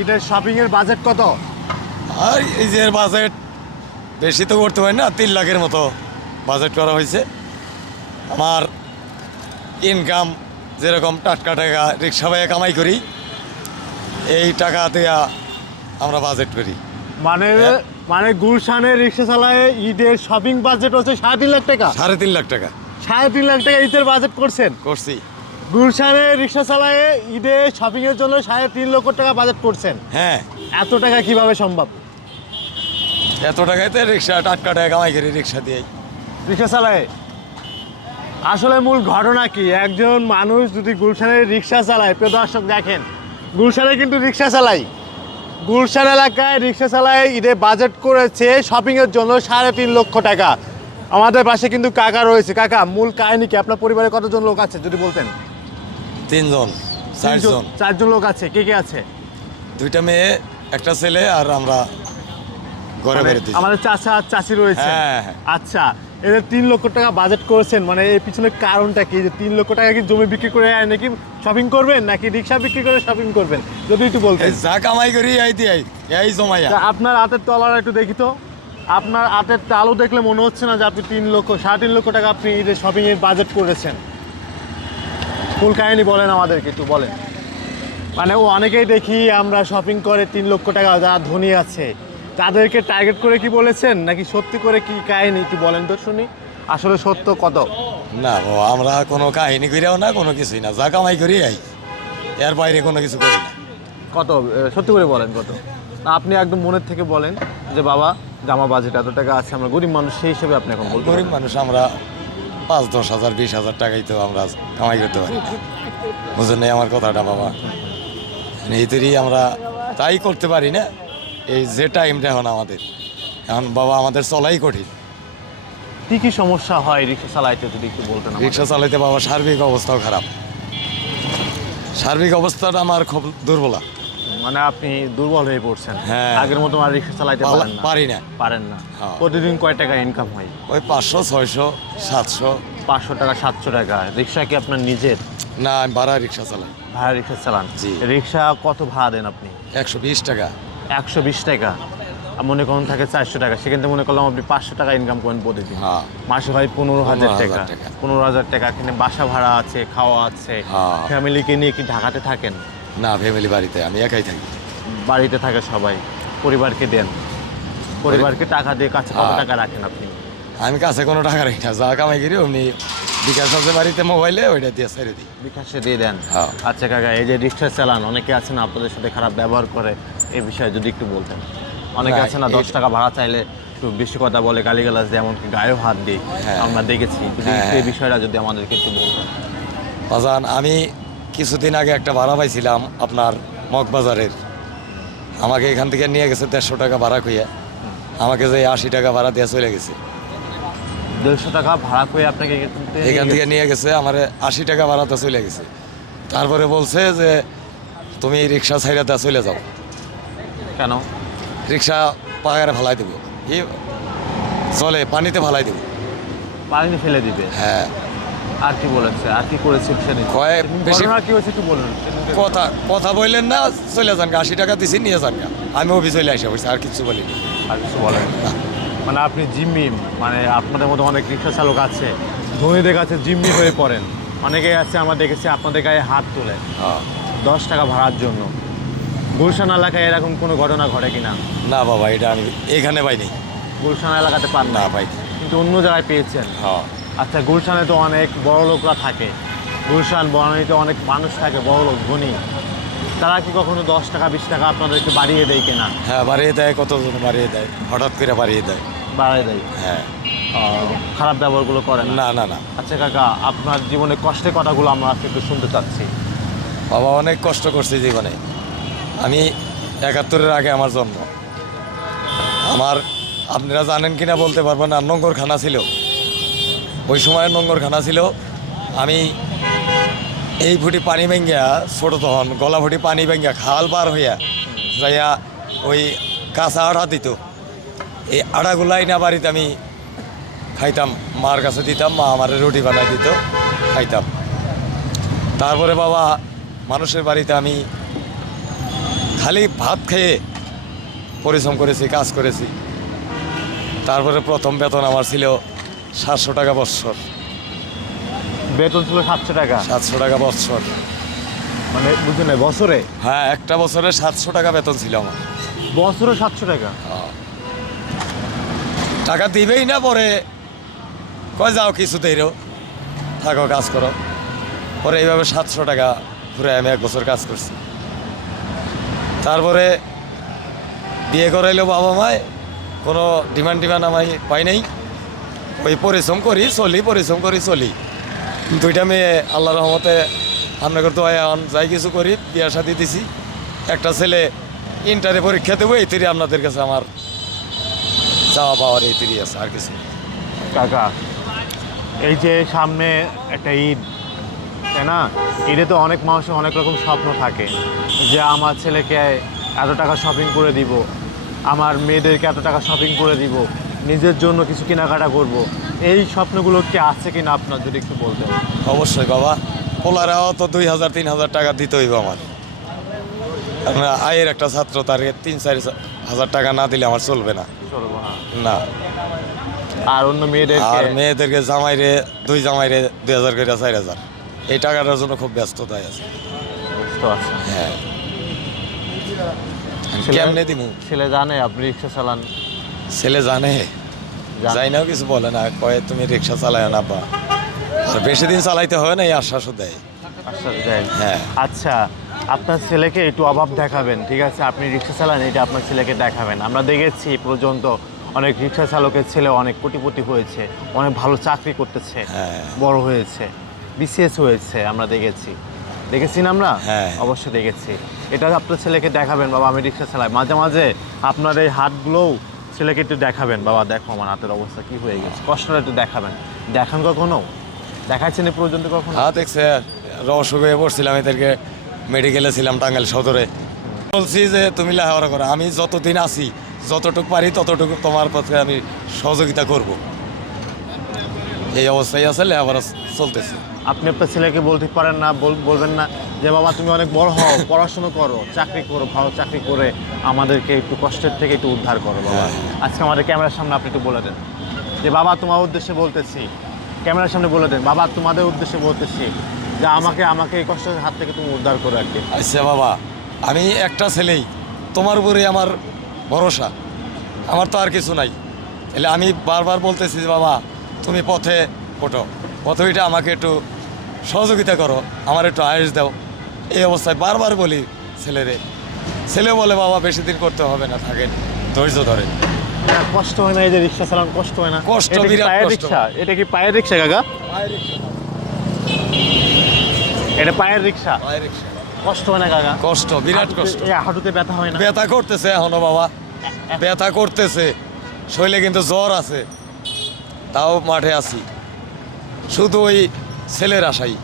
ঈদের শপিং এর বাজেট কত? আর এই যে বাজেট বেশি তো করতে পারি না, 3 লাখের মতো বাজেট করা হয়েছে। আমার ইনকাম যেরকম টাটকা টাকা রিক্সা ভাইয়ে কামাই করি, এই টাকা দিয়ে আমরা বাজেট করি। মানে মানে গুলশানে রিক্সা চালায় ঈদের শপিং বাজেট হচ্ছে 3.5 লাখ টাকা। 3.5 লাখ টাকা 3.5 লাখ টাকা ঈদের বাজেট করছেন। করছি। গুলশানে রিক্সা চালায় ঈদে শপিং এর জন্য 3.5 লক্ষ টাকা বাজেট করছেন। হ্যাঁ, এত টাকা কিভাবে সম্ভব? এত টাকাতে রিক্সা টাটকা টাকা কামাই করি রিক্সা দিয়ে। রিক্সা চালায় আসলে মূল ঘটনা কি? একজন মানুষ যদি গুলশানের রিক্সা চালায়, প্রিয় দর্শক দেখেন, গুলশানে কিন্তু রিক্সা চালাই, গুলশান এলাকায় রিক্সা চালায় ঈদে বাজেট করেছে শপিংয়ের জন্য 3.5 লক্ষ টাকা। আমাদের পাশে কিন্তু কাকা রয়েছে। কাকা, মূল কাহিনী কি? আপনার পরিবারে কতজন লোক আছে যদি বলতেন? 3 জন 4 জন। 4 জন লোক আছে। কে কে আছে? 2টা মেয়ে, একটা ছেলে, আর আমরা ঘরে বেরোতে। আমাদের চাচা চাচি রয়েছে। হ্যাঁ, হ্যাঁ। আচ্ছা, এদের 3 লক্ষ টাকা বাজেট করেছেন, মানে এর পিছনে কারণটা কি? যে 3 লক্ষ টাকা কি জমি বিক্রি করে নাকি শপিং করবেন, নাকি রিক্সা বিক্রি করে শপিং করবেন, যদি একটু বলতেন। যা কামাই করি এই জমাইয়া। তা আপনার হাতের তলার একটু দেখি তো। আপনার হাতের তালু দেখলে মনে হচ্ছে না যে আপনি 3.5 লক্ষ টাকা আপনি ঈদের শপিং এর বাজেট করেছেন। ফুল কাহিনী বলেন আমাদেরকে, একটু বলেন। মানে ও অনেকেই দেখি আমরা শপিং করে 3 লক্ষ টাকা, যারা ধনী আছে তাদেরকে টার্গেট করে কি বলেছেন, নাকি সত্যি করে কি কাহিনী একটু বলেন তো শুনি। আসলে সত্য কত? না বাবা, আমরা কোনো কাহিনী করিও না, কোনো কিছুই না, যা কামাই করি এর বাইরে কোনো কিছু করি না। কত সত্যি করে বলেন কত? না, আপনি একদম মনের থেকে বলেন যে বাবা জামা বাজেট এত টাকা আছে, আমরা গরিব মানুষ, সেই হিসেবে আপনি এখন বলতে গরিব পারেন। মানুষ আমরা 5-10 হাজার 20 হাজার টাকাই তো আমরা কামাই করতে পারি। বুঝলেন নাই আমার কথাটা বাবা? এইতরই আমরা তাই করতে পারি না। এই যে টাইমটা এখন আমাদের, এখন বাবা আমাদের চলাই কঠিন। কি কি সমস্যা হয় রিক্সা চালাইতে যদি একটু বলতেন আমাদের? রিক্সা চালাইতে বাবা সার্বিক অবস্থাও খারাপ। সার্বিক অবস্থাটা আমার খুব দুর্বলা। মানে আপনি দুর্বল হয়ে পড়ছেন। হ্যাঁ। আগের মতো আর রিক্সা চালাইতে পারেন না? পারি না। পারেন না। হ্যাঁ। প্রতিদিন কয় টাকা ইনকাম হয়? ওই 500, 600, 700। 500 টাকা, 700 টাকা। রিক্সা কি আপনার নিজের? না, আমি ভাড়া রিক্সা চালাই। ভাড়া রিক্সা চালান? জি। রিক্সা কত ভাড়া দেন আপনি? 120 টাকা। 120 টাকা। আর মনে করুন থাকে 400 টাকা, সেখান থেকে মনে করলাম আপনি 500 টাকা ইনকাম করেন প্রতিদিন। হ্যাঁ। মাসে হয় 15,000 টাকা। 15,000 টাকা। 15,000 টাকা। এখানে বাসা ভাড়া আছে, খাওয়া আছে। হ্যাঁ। ফ্যামিলিকে নিয়ে কি ঢাকাতে থাকেন? না, ফ্যামিলি বাড়িতে, আমি একাই থাকি। বাড়িতে থাকে সবাই, পরিবারকে দেন? পরিবারকে টাকা দিয়ে কাছে কত হ্যাঁ। টাকা রাখেন আপনি? আমি কাছে কোনো টাকা রাখি না, যা কামাই করি অমনি বিকাশ আছে বাড়িতে মোবাইলে, ওইটা দিয়ে ছেড়ে দিই। বিকাশে দিয়ে দেন? হ্যাঁ। আচ্ছা কাকা, এই যে রিক্সা চালান, অনেকে আছে না আপনাদের সাথে খারাপ ব্যবহার করে, এই বিষয়ে যদি একটু বলতেন। অনেকে না, আছে না 10 টাকা ভাড়া চাইলে একটু বেশি কথা বলে, গালিগালাজ দিয়ে, এমনকি গায়েও হাত দিই, হ্যাঁ। আমরা দেখেছি। যদি হ্যাঁ। এই বিষয়টা যদি আমাদেরকে একটু বলতেন। বাজান, আমি কিছুদিন আগে একটা ভাড়া পাইছিলাম আপনার মগবাজারের। আমাকে এখান থেকে নিয়ে গেছে 150 টাকা ভাড়া কইয়া, আমাকে যে 80 টাকা ভাড়া দিয়ে চলে গেছে। 150 টাকা ভাড়া করে আপনাকে এখান থেকে নিয়ে গেছে, আমার 80 টাকা ভাড়াতে চলে গেছে। তারপরে বলছে যে তুমি রিক্সা ছাইড়াতে চলে যাও। কেন? রিক্সা পাগারে ফেলাই দেবো, কি চলে পানিতে ফেলাই দেবো। পানি ফেলে দিবে? হ্যাঁ। আর কি বলেছে, আর কি করেছে সেদিন? কয় বেশি ঘটনা কি হয়েছে একটু বলুন। কথা কথা বললেন না, চলে যান গা, 80 টাকা দিছি, নিয়ে যান গা। আমি অফিস চলে আসা বলছি, আর কিছু বলিনি। আর কিছু বলেন না? মানে আপনি জিম্মি, মানে আপনাদের মতো অনেক রিক্সা চালক আছে, ধনীদের কাছে জিম্মি হয়ে পড়েন। অনেকেই আছে, আমরা দেখেছি আপনাদের গায়ে হাত তোলে হ্যাঁ। 10 টাকা ভাড়ার জন্য। গুলশান এলাকায় এরকম কোনো ঘটনা ঘটে কিনা? না বাবা, এটা আমি এখানে পাইনি। গুলশান এলাকাতে পান না না? পাই। কিন্তু অন্য জায়গায় পেয়েছেন? হ্যাঁ। আচ্ছা, গুলশানে তো অনেক বড় লোকরা থাকে, গুলশান বনানীতে অনেক মানুষ থাকে, বড় লোক, ধনী। তারা কি কখনো 10 টাকা 20 টাকা আপনাদেরকে বাড়িয়ে দেয় কিনা? হ্যাঁ, বাড়িয়ে দেয়, কতজন বাড়িয়ে দেয়, হঠাৎ করে বাড়িয়ে দেয়। বাড়িয়ে দেয়? হ্যাঁ। খারাপ ব্যবহারগুলো করে না? না না না আচ্ছা কাকা, আপনার জীবনে কষ্টের কথাগুলো আমরা আজকে একটু শুনতে চাচ্ছি। বাবা, অনেক কষ্ট করছি জীবনে। আমি 71-এর আগে আমার জন্ম। আমার, আপনারা জানেন কিনা বলতে পারবো না, নোংরখানা ছিল। ওই সময় নোংরখানা ছিল। আমি এই ফুটি পানি ভেঙ্গিয়া, ছোট তখন গলা ফুটি পানি ভেঙ্গিয়া খাল পার হইয়া যাইয়া ওই কাঁচা আড়া দিত, এই আড়াগুলাই না বাড়িতে আমি খাইতাম, মার কাছে দিতাম, মা আমার রুটি বানাই দিত, খাইতাম। তারপরে বাবা মানুষের বাড়িতে আমি খালি ভাত খেয়ে পরিশ্রম করেছি, কাজ করেছি। তারপরে প্রথম বেতন আমার ছিল 700 টাকা বৎসর। বেতন ছিল 700 টাকা, 700 টাকা বৎসর। মানে বুঝলেন না, বছরে? হ্যাঁ, একটা বছরে 700 টাকা বেতন ছিল আমার। বছরে 700 টাকা? টাকা দিবেই না, পরে কয় যাও কিছুতেই রো থাকো, কাজ করো। পরে এইভাবে 700 টাকা ঘুরে আমি 1 বছর কাজ করছি। তারপরে বিয়ে করাইলো বাবা মায়, কোনো ডিমান্ড আমি পাই নাই। ওই পরিশ্রম করি চলি, পরিশ্রম করি চলি। 2টা মেয়ে আল্লাহ রহমতে আপনাকে তো এখন যাই কিছু করি, বিয়ে শাদি দিছি। একটা ছেলে ইন্টারে পরীক্ষা দেবো, এই তৈরি আপনাদের কাছে আমার চাওয়া পাওয়ার এই তৈরি আছে, আর কিছু না। কাকা, এই যে সামনে একটা ঈদ, তাই না? ঈদে তো অনেক মানুষের অনেক রকম স্বপ্ন থাকে, যে আমার ছেলেকে এত টাকা শপিং করে দিব, আমার মেয়েদেরকে এত টাকা শপিং করে দিব, নিজের জন্য কিছু কেনাকাটা করব। এই স্বপ্নগুলো কি আছে কিনা আপনার, যদি একটু বলতেন। অবশ্যই বাবা, পোলারাও তো 2000-3000 টাকা দিতে হইব আমার। কারণ আয়ের একটা ছাত্র, তার 3-4 হাজার টাকা না দিলে আমার চলবে না। চলবো না। না। আর অন্য মেয়েদের, আর মেয়েদেরকে জামাইরে 2 জামাইরে 2000 করে 4000, এই টাকাটার জন্য খুব ব্যস্ততায় আছে। হ্যাঁ, কেমনে দিমু? ছেলে জানে আপনি রিক্সা চালান? ছেলে জানে, জানে। যাই নাও কিছু বলে না, কয়ে তুমি রিক্সা চালায় না বা, আর বেশি দিন চালাইতে হয় না, এই আশ্বাসও দেয়। আচ্ছা, যাই। হ্যাঁ। আচ্ছা, আপনার ছেলেকে একটু অভাব দেখাবেন, ঠিক আছে? আপনি রিক্সা চালান, এটা আপনার ছেলেকে দেখাবেন। আমরা দেখেছি এই পর্যন্ত অনেক রিক্সা চালকের ছেলে অনেক কোটিপতি হয়েছে, অনেক ভালো চাকরি করতেছে, হ্যাঁ। বড় হয়েছে, বিসিএস হয়েছে, আমরা দেখেছি না আমরা? হ্যাঁ। অবশ্যই দেখেছি। এটা আপনার ছেলেকে দেখাবেন, বাবা আমি রিক্সা চালাই। মাঝে মাঝে আপনার এই হাতগুলোও ছেলেকে একটু দেখাবেন, বাবা দেখো আমার হাতের অবস্থা কি হয়ে গেছে, কষ্টটা একটু দেখাবেন। দেখান কখনো? দেখাচ্ছেন এই পর্যন্ত কখনো? হ্যাঁ, দেখছে, অসুখ হয়ে পড়ছিলাম, এদেরকে মেডিকেলে ছিলাম টাঙ্গাইল সদরে। বলছি যে তুমি লেখাপড়া করো, আমি যতদিন আছি যতটুকু পারি ততটুকু তোমার পথে আমি সহযোগিতা করব। এই অবস্থায় আছে, লেখাপড়া চলতেছে। আপনি আপনার ছেলেকে বলতে পারেন না, বলবেন না যে বাবা তুমি অনেক বড় হও, পড়াশোনা করো, চাকরি করো, ভালো চাকরি করে আমাদেরকে একটু কষ্টের থেকে একটু উদ্ধার করো বাবা। আজকে আমাদের ক্যামেরার সামনে আপনি একটু বলে দেন যে বাবা তোমার উদ্দেশ্যে বলতেছি, ক্যামেরার সামনে বলে দেন বাবা তোমাদের উদ্দেশ্যে বলতেছি যে আমাকে এই কষ্টের হাত থেকে তুমি উদ্ধার করো আর কি। আচ্ছা বাবা, আমি একটা ছেলেই, তোমার উপরে আমার ভরসা, আমার তো আর কিছু নাই। তাহলে আমি বারবার বলতেছি যে বাবা তুমি পথে ওঠো, পথে ওইটা আমাকে একটু সহযোগিতা করো, আমার একটু আয়েস দাও। এই অবস্থায় বারবার বলি ছেলেরে। ছেলে বলে বাবা বেশি দিন করতে হবে না, থাকেন, ধৈর্য ধরে। না, কষ্ট হয় না এই যে রিক্সা চালান? কষ্ট হয় না? কষ্ট, এটা কি বিরাট পায়ের কষ্ট। রিক্সা? এটা কি পায়ের রিক্সা কাকা? এটা পায়ের রিক্সা? কষ্ট হয় না কাকা? কষ্ট, বিরাট কষ্ট। এই হাঁটুতে ব্যথা হয় না? ব্যথা করতেছে এখনো বাবা, ব্যথা করতেছে, শরীরে কিন্তু জ্বর আছে, তাও মাঠে আছি, শুধু ওই ছেলের আশাই।